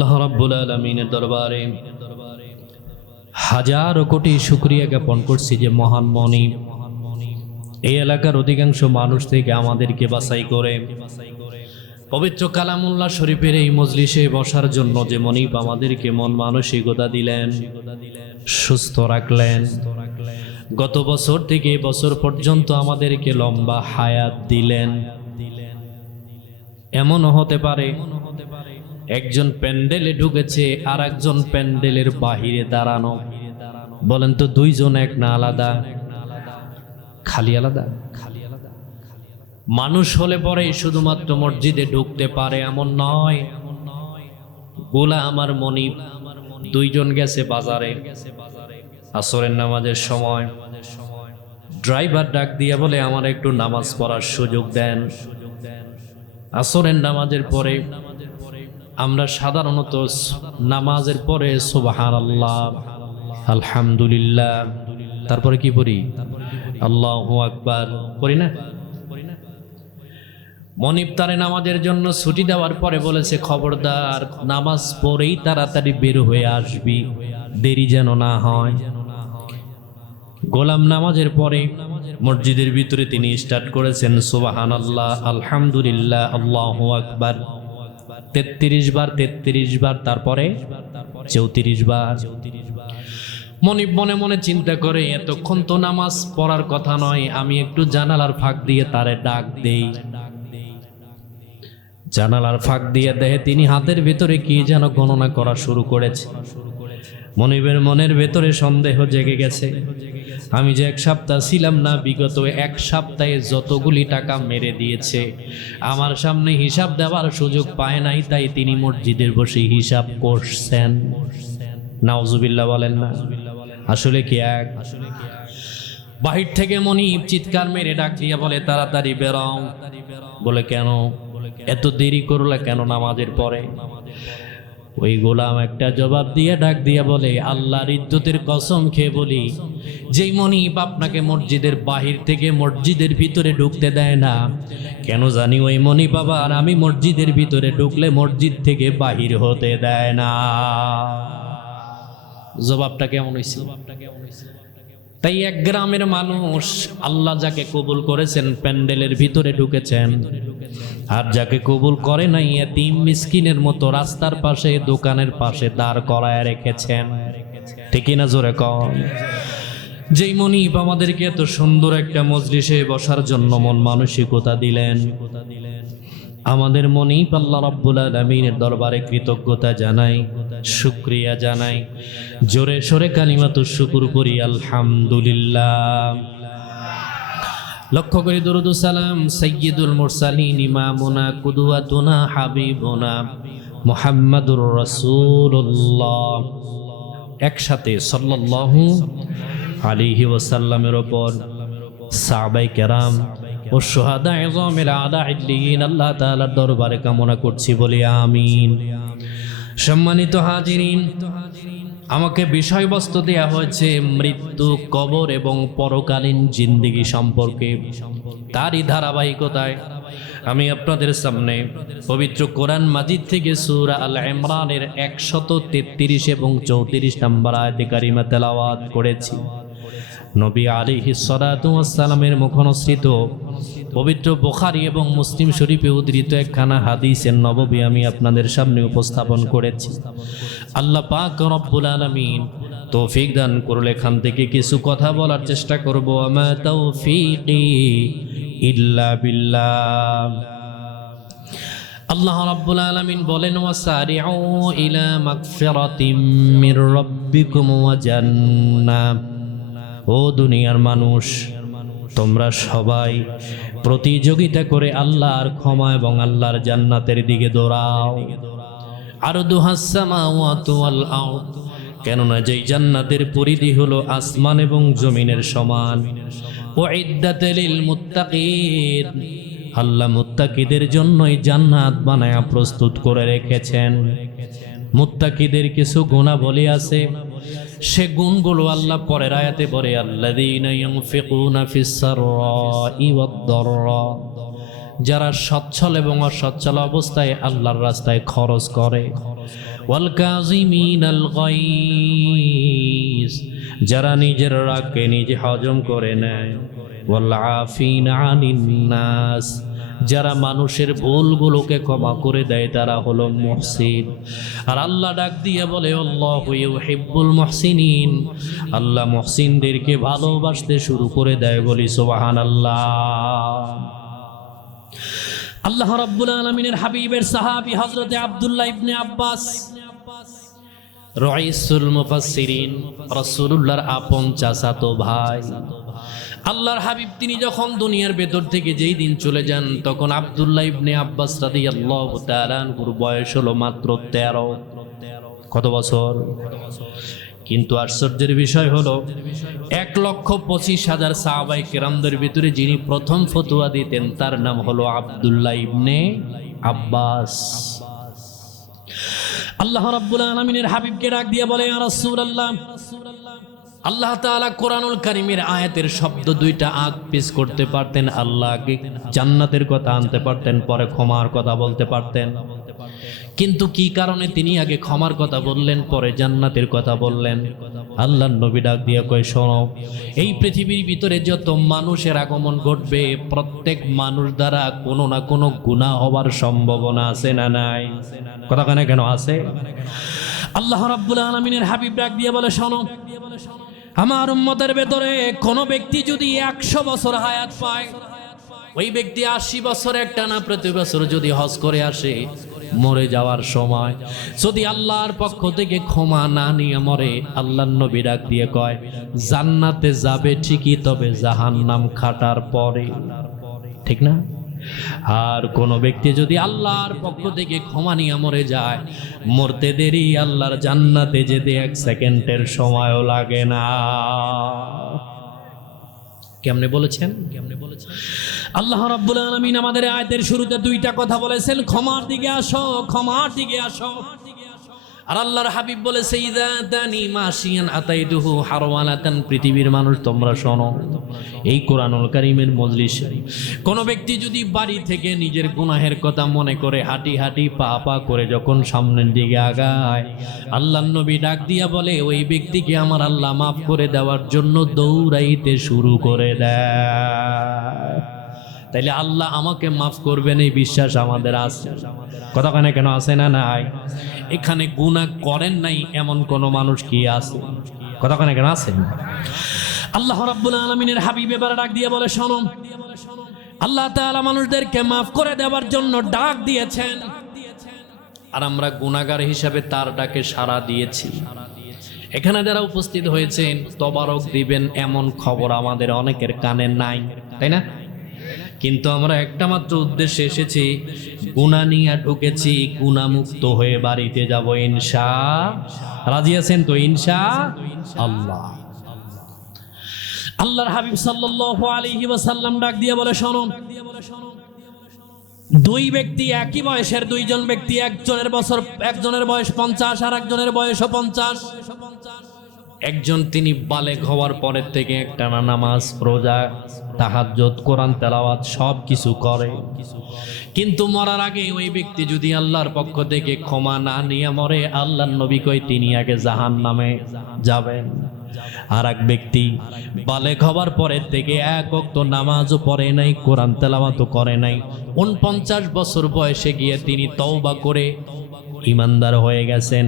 আল্লাহ রাব্বুল আলামিনের দরবারে হাজারো কোটি শুকরিয়া জ্ঞাপন করছি যে মহান মনি এই এলাকার অধিকাংশ মানুষ থেকে আমাদেরকে বাছাই করে পবিত্র কালামুল্লাহ শরীফের এই মজলিসে বসার জন্য যে মনিব আমাদেরকে মন মানসিকতা দিলেন, সুস্থ রাখলেন, গত বছর থেকে এই বছর পর্যন্ত আমাদেরকে লম্বা হায়াত দিলেন। এমনও হতে পারে একজন প্যান্ডেলে ঢুকেছে আর একজন প্যান্ডেলের বাহিরে দাঁড়ানো। বলেন তো দুইজন এক না আলাদা? খালি আলাদা। মানুষ হলে পরে শুধুমাত্র মসজিদে ঢুকতে পারে এমন নয়। গোলা আমার মনিব দুইজন গেছে বাজারে, আসরের নামাজের সময় ড্রাইভার ডাক দিয়া বলে আমার একটু নামাজ পড়ার সুযোগ দেন। আসরের নামাজের পরে আমরা সাধারণত নামাজের পরে সুবহানাল্লাহ, আলহামদুলিল্লাহ, তারপরে কি পড়ি? আল্লাহু আকবার পড়ি না? মনিব তারে নামাজের জন্য ছুটি দেওয়ার পরে বলেছে, খবরদার নামাজ পড়েই তাড়াতাড়ি বের হয়ে আসবি, দেরি যেন না হয়। গোলাম নামাজের পরে মসজিদের ভিতরে তিনি স্টার্ট করেছেন সুবহানাল্লাহ, আলহামদুলিল্লাহ, আল্লাহু আকবার 33 বার, 33 বার, তারপরে 34 বার। মনিব মনে মনে চিন্তা করে, এতক্ষণ তো নামাজ পড়ার কথা নয়, আমি একটু জানালার ফাঁক দিয়ে তারে ডাক দেই। জানালার ফাঁক দিয়ে দেখে তিনি হাতের ভেতরে কি যেন গণনা করা শুরু করেছে। মনিবের মনের ভেতরে সন্দেহ জেগে গেছে, আমি যে 1 সপ্তাহ ছিলাম না, বিগত 1 সপ্তাহে যতগুলি টাকা মেরে দিয়েছে আমার সামনে হিসাব দেওয়ার সুযোগ পায় নাই, তাই তিনি মসজিদের বসে হিসাব করছেন। নাউজুবিল্লাহ বলেন না? আসলে কি এক? বাহির থেকে মনিব চিৎকার মেরে ডাক দিয়া বলে, তাড়াতাড়ি বেরাও। বলে কেন এত দেরি করলে কেন নামাজের পরে? ওই গোলাম একটা জবাব দিয়ে ডাক দিয়া বলে, আল্লাহর ইজ্জতের কসম খেয়ে বলি, যেই মনিব আপনাকে মসজিদের বাহির থেকে মসজিদের ভিতরে ঢুকতে দেয় না, কেন জানি ওই মনিব আবার আমি মসজিদের ভিতরে ঢুকলে মসজিদ থেকে বাহির হতে দেয় না। জবাবটা কেমন হয়েছে? তাই এক গ্রামের মানুষ আল্লাহ যাকে কবুল করেছেন প্যান্ডেলের ভিতরে ঢুকেছেন, আর যাকে কবুল করে নাই এতিম মিসকিনের মতো রাস্তার পাশে দোকানের পাশে দাঁড় করায় রেখেছেন। ঠিক না? জোরে কম। যেই মনিব আমাদেরকে এত সুন্দর একটা মজলিসে বসার জন্য মন মানসিকতা দিলেন, আমাদের মনিব আল্লাহ রাব্বুল আলামিনের দরবারে কৃতজ্ঞতা জানাই, শুকরিয়া জানাই, জোরে সোরে কালিমাতুশ শুকর করি আলহামদুলিল্লাহ। লক্ষ্য করি দরুদ ও সালাম সাইয়্যিদুল মুরসালিন ইমামুনা কুদওয়াতুনা হাবিবুনা মুহাম্মাদুর রাসূলুল্লাহ একসাথে সাল্লাল্লাহু আলাইহি ওয়াসাল্লামের উপর সাহাবায়ে কেরাম ও শুহাদা ইযামিল আলা ইল্লিয়িন আল্লাহ তাআলার দরবারে কামনা করছি, বলি আমিন। সম্মানিত হাজিরিন, আমাকে বিষয়বস্তু দেয়া হয়েছে মৃত্যু, কবর এবং পরকালীন জিন্দেগি সম্পর্কে। তারই ধারাবাহিকতায় আমি আপনাদের সামনে পবিত্র কোরআন মাজিদ থেকে সূরা আল ইমরানের 133 এবং 34 নম্বর আয়াতে কারিমা তেলাওয়াত করেছি। নবী আলাইহিস সালাতু ওয়াস সালামের মুখনসৃত পবিত্র বুখারী এবং মুসলিম শরীফে উদ্ধৃত একখানা হাদিসের নববী আমি আপনাদের সামনে উপস্থাপন করেছি। আল্লাহ পাক রব্বুল আলামিন তৌফিক দান করলে এখান থেকে কিছু কথা বলার চেষ্টা করব। আমা তৌফিকি ইল্লা বিল্লাহ। আল্লাহ রাব্বুল আলামিন বলেন, ওয়াসারিউ ইলা মাগফিরাতিম মির রাব্বিকুম ওয়া জান্নাহ। ও দুনিয়ার মানুষ, তোমরা সবাই প্রতিযোগিতা করে আল্লাহর ক্ষমা এবং আল্লাহর জান্নাতের দিকে দৌড়াও। আরদুহাস সামাওয়াতু ওয়াল আরদ, কেননা যেই জান্নাতের পরিধি হলো আসমান এবং জমিনের সমান। উইদ্দাত লিল মুত্তাকিন, আল্লাহ মুত্তাকিদের জন্যই জান্নাত বানায়া প্রস্তুত করে রেখেছেন। মুত্তাকিদের কিছু গুণাবলী আছে, সে গুণগুলো আল্লাহ পরের আয়াতে বলে, আল্লাযীনা ইউনফিকুনা ফিস সাররাই ওয়াদ দাররা, যারা সচ্ছল এবং অসচ্ছল অবস্থায় আল্লাহর রাস্তায় খরচ করে। ওয়াল কাযিমিনাল গায়জ, যারা নিজের রাগকে নিজে হজম করে নেয়। ওয়াল আফিনা আনিন নাস, যারা মানুষের ভুলগুলোকে ক্ষমা করে দেয় তারা হলো মুহসিন। আর আল্লাহ ডাক দিয়ে বলে আল্লাহু ইউহিব্বুল মুহসিনিন, আল্লাহ মুহসিনদেরকে ভালোবাসতে শুরু করে দেয়। বলি সুবহানাল্লাহ। আল্লাহ রাব্বুল আলামিনের হাবিবের সাহাবী হযরতে আব্দুল্লাহ ইবনে আব্বাস, রাইসুল মুফাসসিরিন, রাসূলুল্লাহর আপন চাচাতো ভাই। আল্লাহর হাবিব তিনি যখন দুনিয়ার ভেতর থেকে যেই দিন চলে যান, তখন আব্দুল্লাহ ইবনে আব্বাস রাদিয়াল্লাহু তাআলা আনহুর বয়স হলো মাত্র 13। কত বছর? কিন্তু আশ্চর্যের বিষয় হলো 1,25,000 সাহাবায়ে কেরামদের ভিতরে যিনি প্রথম ফতোয়া দিতেন তার নাম হলো আব্দুল্লাহ ইবনে আব্বাস। আল্লাহ রাব্বুল আলামিনের হাবিবকে ডাক দিয়ে বলে, ইয়া রাসূলুল্লাহ, আল্লাহ তাআলা কোরআনুল কারীমের আয়াতের শব্দ দুইটা আগ পিছ করতে পারতেন, আল্লাহকে জান্নাতের কথা আনতে পারতেন, পরে ক্ষমার কথা বলতে পারতেন। কিন্তু কি কারণে তিনি আগে ক্ষমার কথা বললেন, পরে জান্নাতের কথা বললেন? আল্লাহর নবী ডাক দিয়ে কয়, শোনো, এই পৃথিবীর ভিতরে যত মানুষের আগমন ঘটবে, প্রত্যেক মানুষ দ্বারা কোনো না কোনো গুনাহ হওয়ার সম্ভাবনা আছে না নাই? কথা কেন আছে? আল্লাহ রাব্বুল আলামিনের হাবিব ডাক দিয়ে বলে, শোনো, আমার উম্মতের ভেতরে কোন ব্যক্তি যদি 100 বছর হায়াত পায়, ওই ব্যক্তি 80 বছর একটানা প্রতি বছর যদি হজ করে আসে, মরে যাওয়ার সময় যদি আল্লাহর পক্ষ থেকে ক্ষমা না নিয়ে মরে, আল্লাহর নবী ডাক দিয়ে কয়, জান্নাতে যাবে ঠিকই, তবে জাহান্নাম খাটার পরে। ঠিক না? আর কোন ব্যক্তি যদি আল্লাহর পক্ষ থেকে ক্ষমা নিয়ে মরে যায়, মরতে দেরি, আল্লাহর জান্নাতে যেতে 1 সেকেন্ডের সময়ও লাগে না। কেমনে বলেছেন? আল্লাহ রাব্বুল আলামিন আমাদের আয়াতের শুরুতে দুইটা কথা বলেছেন, ক্ষমার দিকে আসো, ক্ষমার দিকে আসো। আর আল্লাহর হাবিব বলেছে, ইযা দানি মাশিয়ান আতাইদুহু হারওয়ালাতান, পৃথিবীর মানুষ তোমরা শোনো, এই কোরআনুল কারীমের মজলিসে কোন ব্যক্তি যদি বাড়ি থেকে নিজের গুনাহের কথা মনে করে হাঁটি হাঁটি পা পা করে যখন সামনের দিকে আগায়, আল্লাহর নবী ডাক দিয়া বলে, ওই ব্যক্তিকে আমার আল্লাহ মাফ করে দেওয়ার জন্য দৌড়াইতে শুরু করে দেয়। তাইলে আল্লাহ আমাকে মাফ করবেন এই বিশ্বাস আমাদের আছে। কথা কেন আছে না নাই? এখানে গুনাহ করেন নাই এমন কোন মানুষ কি আছে? কথা কেন আছে? আল্লাহ রাব্বুল আলামিনের হাবিব এবার ডাক দিয়ে বলে, শোনো, আল্লাহ তাআলা মানুষদেরকে মাফ করে দেওয়ার জন্য ডাক দিয়েছেন, আর আমরা গুনাহগার হিসাবে তার ডাকে সাড়া দিয়েছি। এখানে যারা উপস্থিত হয়েছেন, তবারক দিবেন এমন খবর আমাদের অনেকের কানে নাই, তাই না? কিন্তু আমরা একটা মাত্র উদ্দেশ্যে এসেছি, গুনাহ নিয়ে ঢুকেছি, গুনাহমুক্ত হয়ে বাড়িতে যাব ইনশাআল্লাহ। রাজি আছেন তো? ইনশাআল্লাহ। আল্লাহর হাবিব সাল্লাল্লাহু আলাইহি ওয়াসাল্লাম ডাক দিয়ে বলে, শোনো, দুই ব্যক্তি একই বয়সের, দুইজন ব্যক্তি, একজনের বয়স 50 আর একজনের বয়স 50। একজন তিনি বালেগ হওয়ার পরের থেকে একটানা নামাজ, রোজা, তাহাজ্জুদ, কোরআন তেলাওয়াত সব কিছু করে, কিন্তু মরার আগে ওই ব্যক্তি যদি আল্লাহর পক্ষ থেকে ক্ষমা না নিয়ে মরে, আল্লাহর নবী কয় তিনি আগে জাহান্নামে যাবেন। আর এক ব্যক্তি বালেগ হওয়ার পরের থেকে 1 ওয়াক্ত নামাজও পড়ে নাই, কোরআন তেলাওয়াতও করে নাই, 49 বছর বয়সে গিয়ে তিনি তওবা করে ইমানদার হয়ে গেছেন।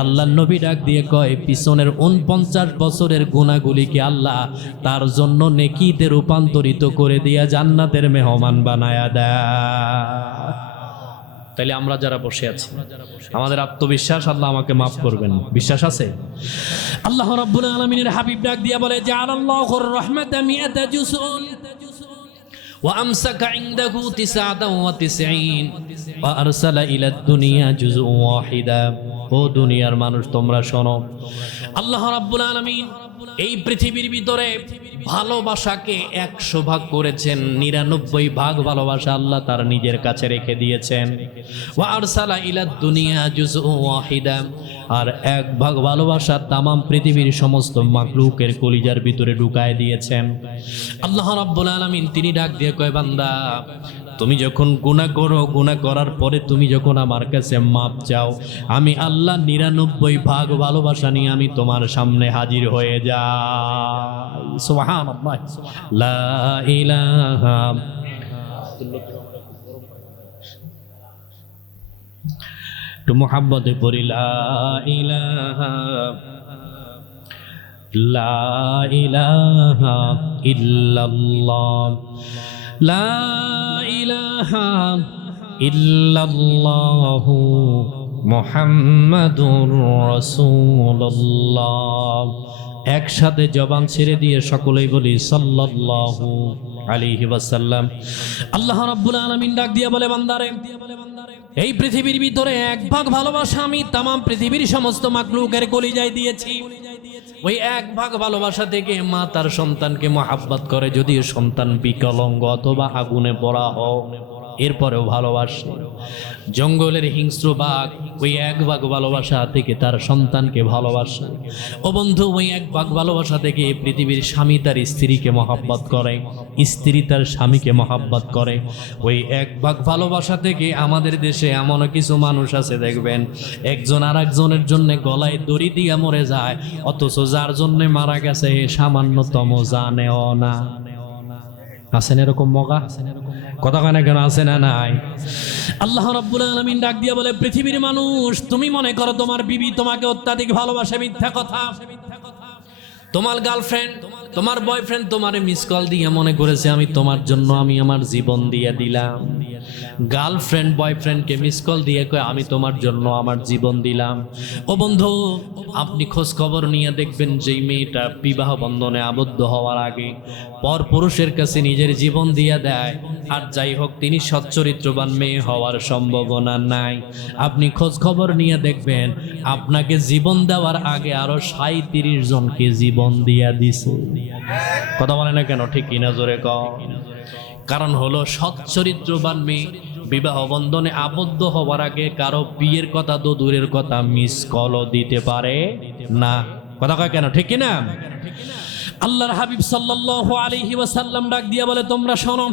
আল্লাহর নবী ডাক দিয়ে কয়, পিছনের 49 বছরের গুনাহগুলিকে আল্লাহ তার জন্য নেকিতে রূপান্তরিত করে দিয়া জান্নাতের মেহমান বানায়া দেয়। তাইলে আমরা যারা বসে আছি, আমাদের আত্মবিশ্বাস আল্লাহ আমাকে মাফ করবেন, বিশ্বাস আছে? আল্লাহ রাব্বুল আলামিনের হাবিব ডাক দিয়া বলে, জাআলাল্লাহুর রাহমাতা মিআতা জুসুন وأمسك عنده 99 وأرسل إلى الدنيا جزء واحدا। ও দুনিয়ার মানুষ তোমরা শোনো, আল্লাহ রাব্বুল আলামিন এই পৃথিবীর ভিতরে ভালোবাসাকে 100 ভাগ করেছেন, 99 ভাগ ভালোবাসা আল্লাহ তার নিজের কাছে রেখে দিয়েছেন। ওয়া আরসালা ইলা দুনিয়া জুজউ ওয়াহিদা, আর 1 ভাগ ভালোবাসা তামাম পৃথিবীর সমস্ত মাখলুকের কলিজার ভিতরে ঢুকায় দিয়েছেন। আল্লাহ রাব্বুল আলামিন তিনি ডাক দিয়ে কয়, বান্দা তুমি যখন গুনাহ করো, গুনাহ করার পরে তুমি যখন আমার কাছে মাপ চাও, আমি আল্লাহ 99 ভাগ ভালোবাসা নিয়ে আমি তোমার সামনে হাজির হয়ে যাই। সুবহানাল্লাহ, লা ইলাহা, তো মুহাব্বতে পড়ি লা ইলাহা, লা ইলাহা ইল্লাল্লাহ, লা ইলাহা ইল্লাল্লাহু মুহাম্মাদুর রাসূলুল্লাহ। একসাথে জবান ছেড়ে দিয়ে সকলেই বলি সাল্লাল্লাহু আলাইহি ওয়াসাল্লাম। আল্লাহ রাব্বুল আলামিন ডাক দিয়ে বলে, বান্দারে, এই পৃথিবীর ভিতরে 1 ভাগ ভালোবাসা আমি তামাম পৃথিবীর সমস্ত মাখলুকের কলিজায় দিয়েছি। ওই 1 ভাগ ভালোবাসা থেকে মা তার সন্তানকে মহাব্বত করে, যদিও সন্তান বিকলাঙ্গ অথবা আগুনে পোড়া হোক, এরপরেও ভালোবাসে। জঙ্গলের হিংস্র বাঘ ওই 1 ভাগ ভালোবাসা থেকে তার সন্তানকে ভালোবাসে। ও বন্ধু, ওই 1 ভাগ ভালোবাসা থেকে পৃথিবীর স্বামী তার স্ত্রীকে মহাব্বত করে, স্ত্রী তার স্বামীকে মহাব্বত করে। ওই 1 ভাগ ভালোবাসা থেকে আমাদের দেশে এমন কিছু মানুষ আছে, দেখবেন একজন আর একজনের জন্য গলায় দড়ি দিয়ে মরে যায়, অথচ যার জন্য মারা গেছে সামান্যতম জানেও না। আছেন এরকম মগা? কথা কানে কেন আছে না নাই? আল্লাহ রাব্বুল আলামিন ডাক দিয়ে বলে, পৃথিবীর মানুষ, তুমি মনে করো তোমার বিবি তোমাকে অত্যাধিক ভালোবাসে, মিথ্যা কথা। তোমার গার্লফ্রেন্ড, তোমার বয়ফ্রেন্ড তোমারে মিস কল দিয়ে মনে করেছে আমি তোমার জন্য আমি আমার জীবন দিয়ে দিলাম। গার্লফ্রেন্ড বয়ফ্রেন্ডকে মিস কল দিয়ে কয় আমি তোমার জন্য আমার জীবন দিলাম। ও বন্ধু, আপনি খোঁজ খবর নিয়ে দেখবেন যেই মেয়েটা বিবাহ বন্ধনে আবদ্ধ হওয়ার আগে পর পুরুষের কাছে নিজের জীবন দিয়ে দেয়, আর যাই হোক তিনি সচ্চরিত্রবান মেয়ে হওয়ার সম্ভাবনা নাই। আপনি খোঁজ খবর নিয়ে দেখবেন আপনাকে জীবন দেওয়ার আগে আরো 37 জনকে জীবন দিয়া দিছে। কথা বলে না কেন? ঠিক কিনা জোরে কও। কারণ হলো সচ্চরিত্রবান মেয়ে বিবাহ বন্ধনে আবদ্ধ হওয়ার আগে কারো বিয়ের কথা তো দূরের কথা মিস কলও দিতে পারে না। কথা কয় কেন? ঠিক কিনা? আল্লাহর হাবিব সাল্লাল্লাহু আলাইহি ওয়াসাল্লাম ডাক দিয়ে বলে, তোমরা শোনো,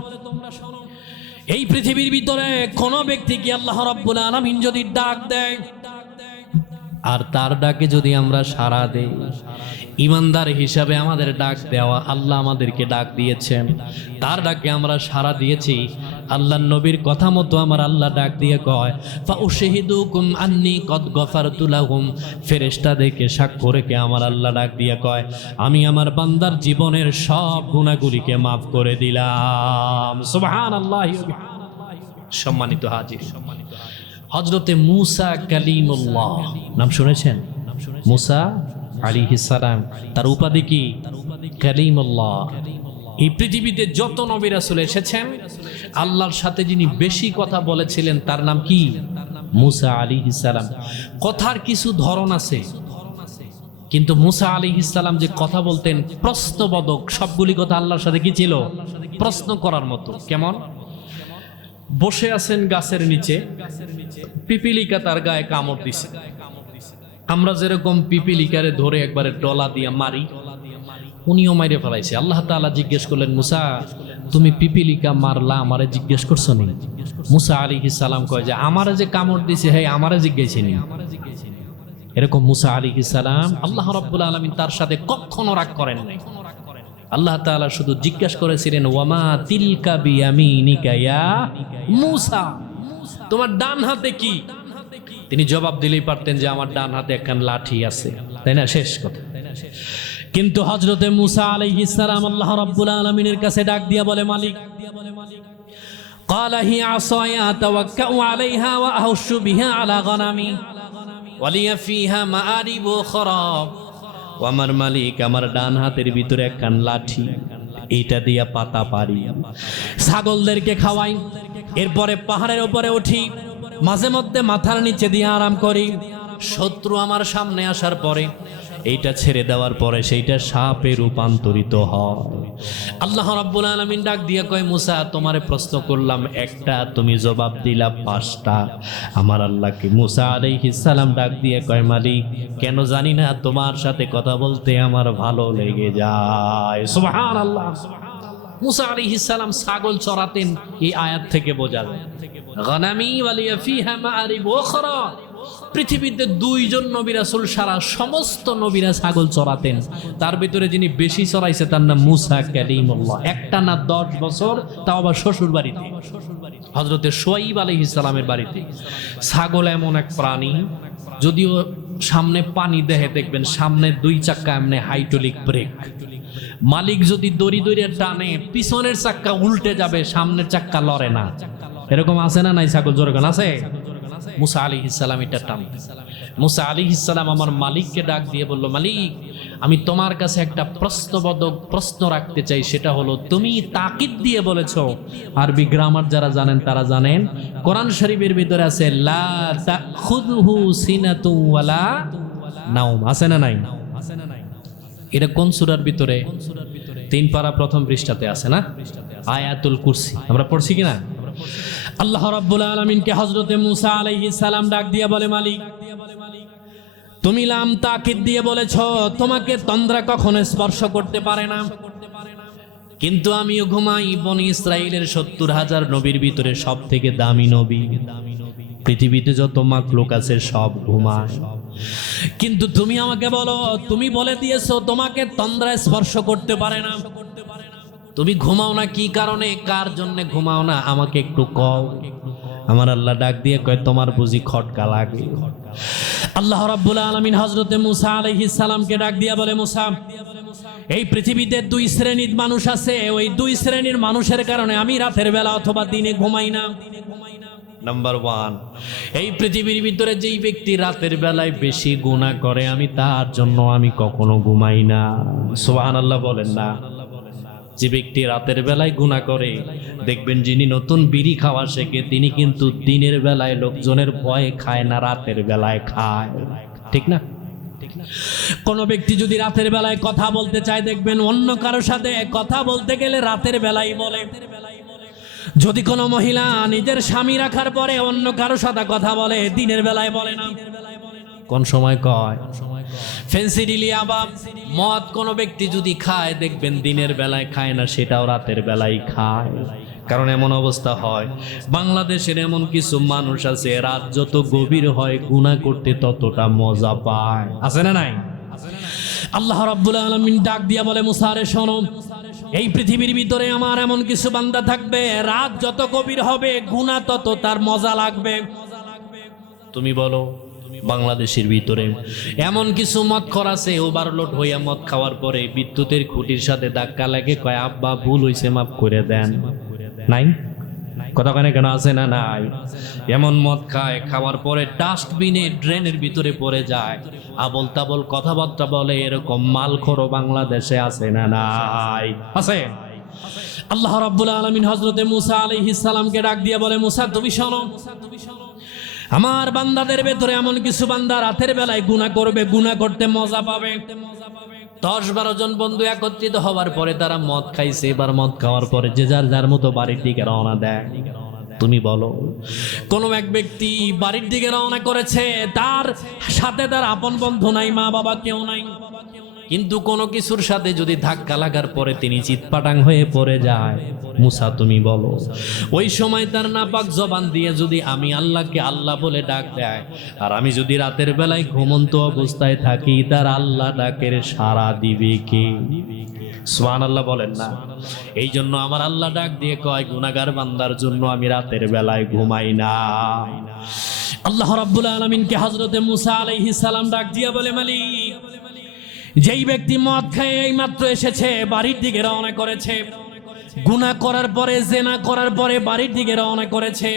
এই পৃথিবীর ভিতরে কোন ব্যক্তিকে আল্লাহ রাব্বুল আলামিন যদি ডাক দেয় আর তার ডাকে যদি আমরা সাড়া দেই, ইমানদার হিসাবে আমাদের ডাক দেওয়া, আল্লাহ আমাদেরকে ডাক দিয়েছেন, তার ডাকে আমরা সাড়া দিয়েছি। আল্লাহর নবীর কথা মতো আমার আল্লাহ ডাক দিয়ে কয়, ফাউশহিদুকুম আন্নী কদ গফারতু লাহুম, ফেরেশতাদেরকে সাক্ষ্য রেখে আমার আল্লাহ ডাক দিয়ে কয়, আমি আমার বান্দার জীবনের সব গুনাহগুলিকে মাফ করে দিলাম। সুবহানাল্লাহ। সম্মানিত হাজির, হযরতে মূসা কালিমুল্লাহ নাম শুনেছেন? মূসা আলাইহিস সালাম, তার উপাধি কি? কালিমুল্লাহ। এই পৃথিবীতে যত নবী রাসূল এসেছেন, আল্লাহর সাথে যিনি বেশি কথা বলেছিলেন তার নাম কি? মূসা আলাইহিস সালাম। কথার কিছু ধরন আছে, কিন্তু মূসা আলাইহিস সালাম যে কথা বলতেন প্রশ্নবোধক, সবগুলি কথা আল্লাহর সাথে কি ছিল? প্রশ্ন করার মতো। কেমন? বসে আছেন গাছের নিচে, পিপিলিকা তার গায়ে কামড় দিছে। আমরা যেরকম পিপিলিকারে ধরে একবারে ডলা দিয়ে মারি, উনিও মাইরে ফেলাইছে। আল্লাহ তাআলা জিজ্ঞেস করলেন, মূসা তুমি পিপিলিকা মারলা, আমারে জিজ্ঞেস করছো নি? মূসা আলাইহিস সালাম কয় যে আমারে যে কামড় দিছে হে আমারে জিজ্ঞেসিনি। এরকম মূসা আলাইহিস সালাম আল্লাহ রাব্বুল আলামিন তার সাথে কখনো রাগ করেন নাই। আল্লাহ তাআলা শুধু জিজ্ঞাসা করেছিলেন, ওয়ামা তিলকা বিয়ামিনিকা ইয়া মূসা, তোমার ডান হাতে কি? তিনি জবাব দিলেই পারতেন যে আমার ডান হাতে একখান লাঠি আছে, তাই না? শেষ কথা। কিন্তু হযরতে মূসা আলাইহিস সালাম আল্লাহ রাব্বুল আলামিনের কাছে ডাক দিয়া বলে, মালিক, ক্বালা হিয়া আসায়া তাওয়াক্কাউ আলাইহা ওয়া আহশু বিহা আলা গনামি ওয়া লিয়া ফিহা মাআরিব উখরা। ও আমার মালিক, আমার ডান হাতের ভিতরে একখান লাঠি, এইটা দিয়া পাতা পারি, ছাগলদেরকে খাওয়াই, এরপরে পাহাড়ের উপরে উঠি, মাঝে মধ্যে মাথার নিচে দিয়ে আরাম করি। শত্রু আমার সামনে আসার পরে এইটা ছেড়ে দেওয়ার পরে সেইটা সাপে রূপান্তরিত হয়। আল্লাহ রাব্বুল আলামিন ডাক দিয়ে কয়, মূসা তোমারে প্রশ্ন করলাম একটা, তুমি জবাব দিলা 5টা। আমার আল্লাহকে মূসা আলাইহিস সালাম ডাক দিয়ে কয়, মালিক, কেন জানি না তোমার সাথে কথা বলতে আমার ভালো লেগে যায়। সুবহানাল্লাহ। মুসা আলাইহিস সালাম ছাগল চরাতেন, এই আয়াত থেকে বোঝা যায়। গানামি ওয়ালিয়া ফিহা মাআরিব উখরা, পৃথিবীতে দুইজন নবী রাসূল সারা সমস্ত নবীরা ছাগল চরাতেন। তার ভিতরে যিনি বেশি চড়াইছে তার নাম মুসা কালিমুল্লাহ, একটা না 10 বছর, তাও আবার শ্বশুর বাড়িতে, হযরতে শুআইব আলাইহিস সালামের বাড়িতে। ছাগল এমন এক প্রাণী, যদিও সামনে পানি দেহে দেখবেন সামনে 2 চাক্কা এমনি হাইড্রোলিক ব্রেক, মালিক যদি দড়ি দড়ি টানে পিছনের চাক্কা উল্টে যাবে, সামনের চাক্কা লড়ে না। এরকম আছে না নাই? ছাগল জোরগান আছে। মুসা আলাইহিস সালাম এটা টান। মুসা আলাইহিস সালাম আমার মালিককে ডাক দিয়ে বলল, মালিক, আমি তোমার কাছে একটা প্রশ্নবোধক প্রশ্ন রাখতে চাই, সেটা হলো তুমি তাকিদ দিয়ে বলেছো, আরবি গ্রামার যারা জানেন তারা জানেন, কোরআন শরীফের ভিতরে আছে লা তাখুযুহু সিনাতু ওয়ালা নাওম, আছে না নাই? এটা কোন সূরার ভিতরে? 3 পারা প্রথম পৃষ্ঠাতে আছে না, আয়াতুল কুরসি। আমরা পড়ছি কিনা? আল্লাহ রাব্বুল আলামিনকে হযরতে মুসা আলাইহিস সালাম ডাক দিয়ে বলে, মালিক, তুমি লাম তাকিদ দিয়ে বলেছো তোমাকে তন্দ্রা কখনো স্পর্শ করতে পারে না, কিন্তু আমিও ঘুমাই। বনি ইসরাইলের 70,000 নবীর ভিতরে সব থেকে দামি নবী, পৃথিবীতে যত মাখলুক আছে সব ঘুমায়, কিন্তু তুমি আমাকে বলো, তুমি বলে দিয়েছো তোমাকে তন্দ্রা স্পর্শ করতে পারে না। তুমি ঘুমাও না কি কারণে, কার জন্য ঘুমাও না আমাকে একটু কও। আমার আল্লাহ ডাক দিয়ে কয়, তোমার বুঝি খটকা লাগে? আল্লাহ রাব্বুল আলামিন হযরতে মুসা আলাইহিস সালামকে ডাক দিয়ে বলে, মুসা, এই পৃথিবীতে 2 শ্রেণীর মানুষ আছে, ওই 2 শ্রেণীর মানুষের কারণে আমি রাতের বেলা অথবা দিনে ঘুমাই না। নাম্বার 1, এই পৃথিবীর ভিতরে যেই ব্যক্তি রাতের বেলায় বেশি গুনাহ করে, আমি তার জন্য আমি কখনো ঘুমাই না। সুবহানাল্লাহ বলেন না? যে ব্যক্তি রাতের বেলায় গুনাহ করে, দেখবেন যিনি নতুন বিড়ি খাওয়া শেখে তিনি কিন্তু দিনের বেলায় লোকজনের ভয়ে খায় না, রাতের বেলায় খায়, ঠিক না? কোন ব্যক্তি যদি রাতের বেলায় কথা বলতে চায়, দেখবেন অন্য কারোর সাথে কথা বলতে গেলে রাতের বেলায় বলে। যদি কোনো মহিলা নিজের স্বামী রাখার পরে অন্য কারোর সাথে কথা বলে, দিনের বেলায় বলে না। কোন সময় কয়? ফেন্সিডিলিয়া বা মদ কোন ব্যক্তি যদি খায়, দেখবেন দিনের বেলায় খায় না, সেটাও রাতের বেলায় খায়। কারণ এমন অবস্থা হয়, বাংলাদেশের এমন কিছু মানুষ আছে, রাত যত গভীর হয় গুনাহ করতে ততটা মজা পায়, আছে না নাই? আল্লাহ রাব্বুল আলামিন ডাক দিয়া বলে, মুসা রে শোনো, এই পৃথিবীর ভিতরে আমার এমন কিছু বান্দা থাকবে, রাত যত গভীর হবে গুনাহ তত তার মজা লাগবে। তুমি বলো, বাংলাদেশের ভিতরে এমন কিছু মদখোর আছে, ওভারলোড হইয়া মদ খাওয়ার পরে বিদ্যুতের খুঁটির সাথে ধাক্কা লাগে, কয় আব্বা ভুল হইছে, মাফ করে দেন। নাই? কথা কেন আছে না নাই? এমন মদ খায়, খাওয়ার পরে ডাস্টবিনে ড্রেনের ভিতরে পড়ে যায়, আবল তাবল কথাবার্তা বলে, এরকম মালখোরও বাংলাদেশে আছে না নাই? আছে। আল্লাহ রাব্বুল আলামিন হযরতে মুসা আলাইহিস সালামকে ডাক দিয়ে বলে, মুসা তুমি শোনো, আমার বান্দাদের ভেতরে এমন কিছু বান্দা রাতের বেলায় গুনাহ করবে, গুনাহ করতে মজা পাবে। 10-12 জন বন্ধু একত্রিত হওয়ার পরে তারা মদ খাইছে, এবার মদ খাওয়ার পরে যে যার মতো বাড়ির দিকে রওনা দেয়। তুমি বলো, কোন এক ব্যক্তি বাড়ির দিকে রওনা করেছে, তার সাথে তার আপন বন্ধু নাই, মা বাবা কেউ নাই, কিন্তু কোনো কিছুর সাথে যদি ধাক্কা লাগার পরে তিনি চিৎপাটাং হয়ে পড়ে যায়, মুসা তুমি বলো, ওই সময় তার নাপাক জবান দিয়ে যদি আমি আল্লাহকে আল্লাহ বলে ডাক দেয়, আর আমি যদি রাতের বেলায় ঘুমন্ত অবস্থায় থাকি, তার আল্লাহ ডাকের সাড়া দিবে কে? সুবহানাল্লাহ বলেন না? এই জন্য আমার আল্লাহ ডাক দিয়ে কয়, গুনাহগার বান্দার জন্য আমি রাতের বেলায় ঘুমাই না। আল্লাহ রাব্বুল আলামিনকে হযরতে মুসা আলাইহিস সালাম ডাক দিয়ে বলে, মালিক, যেই ব্যক্তি মদ খেয়ে এই মাত্র এসেছে, বাড়ির দিকে রওনা করেছে, গুনাহ করার পরে, জেনা করার পরে বাড়ির দিকে রওনা করেছে,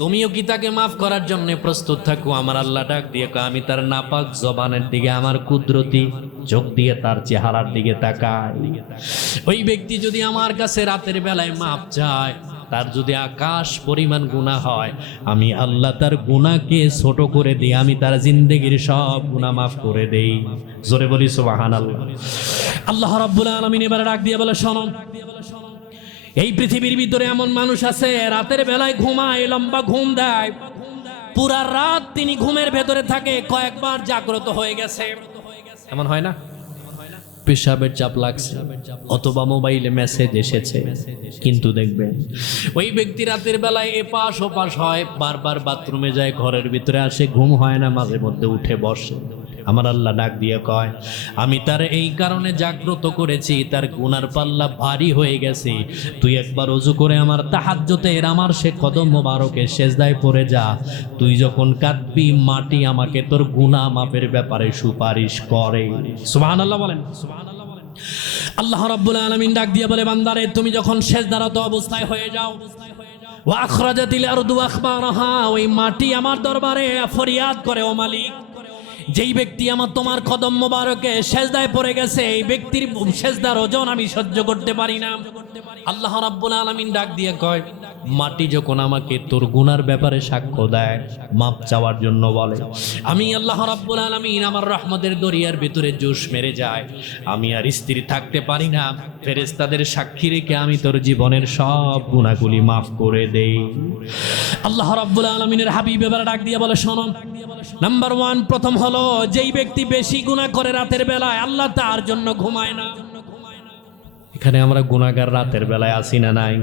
তুমিও কি তাকে মাফ করার জন্য প্রস্তুত থাকো? আমার আল্লাহ ডাক দিয়ে কয়, আমি তার নাপাক জবানের দিকে আমার কুদরতি চোখ দিয়ে তার চেহারার দিকে তাকাই। ওই ব্যক্তি যদি আমার কাছে রাতের বেলায় মাফ চায়, তার যদি আকাশ পরিমাণ গুনাহ হয়, আমি আল্লাহ তার গুনাহকে ছোট করে দিই, আমি তার জিন্দেগির সব গুনাহ মাফ করে দেই। জোরে বলি সুবহানাল্লাহ। আল্লাহ রাব্বুল আলামিন এবারে ডাক দিয়ে বলে, শোনো, এই পৃথিবীর ভিতরে এমন মানুষ আছে, রাতের বেলায় ঘুমায়, লম্বা ঘুম দেয়, পুরা রাত তিনি ঘুমের ভেতরে থাকে, কয়েকবার জাগ্রত হয়ে গেছে। এমন হয় না? পেশাবের চাপ লাগছে অথবা মোবাইলে মেসেজ এসেছে, কিন্তু দেখবেন ওই ব্যক্তি রাতের বেলায় এপাশ ওপাশ হয়, বারবার বাথরুমে যায়, ঘরের ভিতরে আসে, ঘুম হয় না, মাঝে মধ্যে উঠে বসে। আমার আল্লাহ ডাক দিয়ে কয়, আমি তার এই কারণে জাগ্রত করেছি, তার গুনার পাল্লা ভারী হয়ে গেছে। তুই একবার ওযু করে আমার তাহাজ্জুদের আমার সে কদম মোবারকে সেজদায় পড়ে যা। তুই যখন কাঁদবি মাটি আমাকে তোর গুনাহ মাপের ব্যাপারে সুপারিশ করে। সুবহানাল্লাহ বলেন। আল্লাহ রাব্বুল আলামিন ডাক দিয়ে বলে, বান্দারে তুমি যখন সেজদারত অবস্থায় হয়ে যাও, ওয়া আখরাজাতিল আরদু আখবারাহা, ওই মাটি আমার দরবারে ফরিয়াদ করে, ও মালিক, যেই ব্যক্তি আমার তোমার কদম মোবারকে সেজদায় পড়ে গেছে, এই ব্যক্তির সেজদার ওজন আমি সহ্য করতে পারি না। আল্লাহ রাব্বুল আলামিন ডাক দিয়ে কয়, মাটি যখন আমাকে তোর গুনার ব্যাপারে সাক্ষ্য দেয়, মাপ চাওয়ার জন্য বলে, আমি আল্লাহ রাব্বুল আলামিন আমার রহমতের দরিয়ার ভিতরে জোশ মেরে যায়, আমি আর স্থির থাকতে পারি না, ফেরেশতাদের সাক্ষী রেখে আমি তোর জীবনের সব গুনাহগুলি মাফ করে দেই। আল্লাহ রাব্বুল আলামিনের হাবিব এবার ডাক দিয়ে বলে, শোনো, নাম্বার 1 প্রথম হলো, যেই ব্যক্তি বেশি গুনাহ করে রাতের বেলায়, আল্লাহ তার জন্য ঘুমায় না। এখানে আমরা গুনাহগার রাতের বেলায় আসি না? নাই?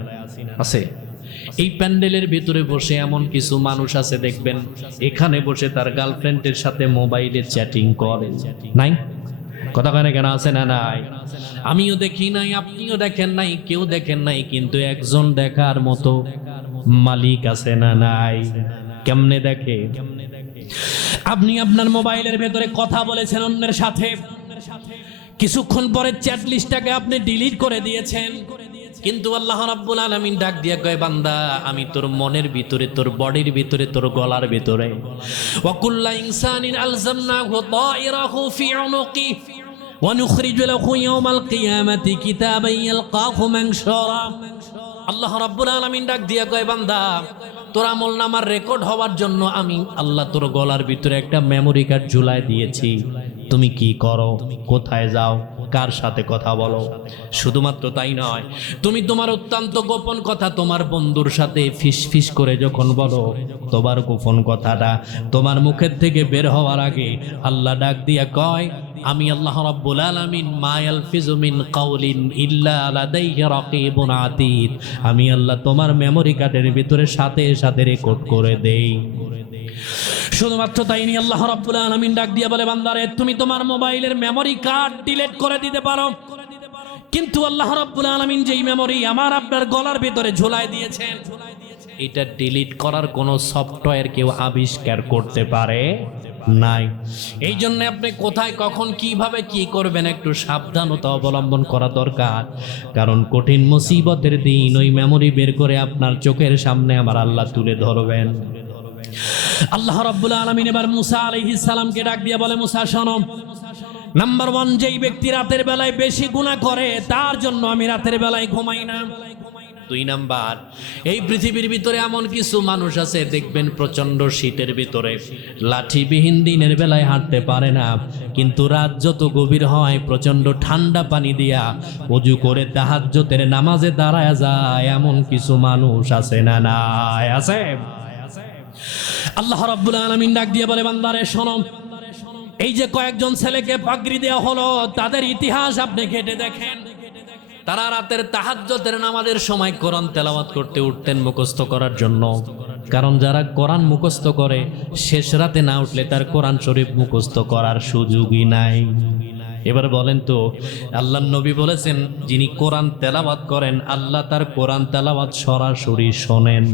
আছে। এই প্যান্ডেলের ভিতরে বসে এমন কিছু মানুষ আছে, দেখবেন এখানে বসে তার গার্লফ্রেন্ডের সাথে মোবাইলে চ্যাটিং করে। নাই? কথা কয় না কেন? আছে না? নাই? আমিও দেখি নাই, আপনিও দেখেন নাই, কেউ দেখেন নাই, কিন্তু একজন দেখার মতো মালিক আছে না? নাই? কেমনে দেখে? আপনি আপনার মোবাইলের ভেতরে কথা বলেছেন অন্যের সাথে, কিছুক্ষণ পরে চ্যাট লিস্টটাকে আপনি ডিলিট করে দিয়েছেন, কিন্তু আল্লাহ রাব্বুল আলামিন ডাক দিয়ে কয়, বান্দা আমি তোর মনের ভিতরে, তোর বডির ভিতরে, তোর গলার ভিতরে, ওয়া কুল্লু ইনসানিন আলজামনাহু তায়রাহু ফি উনুকি ওয়া নুখরিজু লাহু ইয়াওমাল কিয়ামাতি কিতাবান ইয়ালকাহু মানশুরা। আল্লাহ রাব্বুল আলামিন ডাক দিয়ে কয়, বান্দা তোর আমলনামার রেকর্ড হওয়ার জন্য আমি আল্লাহ তোর গলার ভিতরে একটা মেমোরি কার্ড ঝুলায় দিয়েছি। তুমি কি করো, কোথায় যাও, কার সাথে কথা বলো। শুধুমাত্র তাই নয়, তুমি তোমার অত্যন্ত গোপন কথা তোমার বন্ধুর সাথে ফিস ফিস করে যখন বলো, তোমার গোপন কথাটা তোমার মুখের থেকে বের হওয়ার আগে আল্লাহ ডাক দিয়া কয়, আমি আল্লাহ রাব্বুল আলামিন মা ইয়ালফিজু মিন কাউলিন ইল্লা লাদাইহি রাকিবুন আতীদ, আমি আল্লাহ তোমার মেমোরি কার্ডের ভিতরে সাথে সাথে রেকর্ড করে দেই। শুধুমাত্র তাই নিয়ে আল্লাহ রাব্বুল আলামিন ডাক দিয়ে বলে, বান্দারে তুমি তোমার মোবাইলের মেমোরি কার্ড ডিলিট করে দিতে পারো, কিন্তু আল্লাহ রাব্বুল আলামিন যেই মেমোরি আমার আপনার গলার ভিতরে ঝুলায় দিয়েছেন, এটা ডিলিট করার কোনো সফটওয়্যার কেউ আবিষ্কার করতে পারে নাই। এই জন্য আপনি কোথায় কখন কিভাবে কি করবেন একটু সাবধানতা অবলম্বন করা দরকার, কারণ কঠিন মুসিবতের দিন ওই মেমোরি বের করে আপনার চোখের সামনে আমার আল্লাহ তুলে ধরবেন। আল্লাহ রাব্বুল আলামিন এবার মুসা আলাইহিস সালামকে ডাক দিয়ে বলে, মুসা শোনো, নাম্বার 1, যেই ব্যক্তি রাতের বেলায় বেশি গুনাহ করে তার জন্য আমি রাতের বেলায় ঘুমাই না। 2 নাম্বার, এই পৃথিবীর ভিতরে এমন কিছু মানুষ আছে, দেখবেন প্রচন্ড শীতের ভিতরে লাঠিবিহীন দিনের বেলায় হাঁটতে পারে না, কিন্তু রাত যত গভীর হয় প্রচন্ড ঠান্ডা পানি দিয়া ওযু করে তাহাজ্জুদের নামাজে দাঁড়ায় যায়, এমন কিছু মানুষ আছে না? নাই? আছে। আল্লাহ রাব্বুল আলামিন ডাক দিয়ে বলে, বান্দারে শোনো, এই যে কয়েকজন ছেলেকে পাগড়ি দেওয়া হলো, তাদের ইতিহাস আপনি ঘেটে দেখেন। তারা রাতের তাহাজ্জুদের নামাজের সময় কোরআন তেলাওয়াত করতে উঠতেন মুখস্থ করার জন্য, কারণ যারা কোরআন মুখস্থ করে শেষ রাতে না উঠলে তার কোরআন শরীফ মুখস্থ করার সুযোগই নাই। এবার বলেন তো, আল্লাহর নবী বলেছেন যিনি কোরআন তেলাওয়াত করেন আল্লাহ তার কোরআন তেলাওয়াত সরাসরি শোনেন।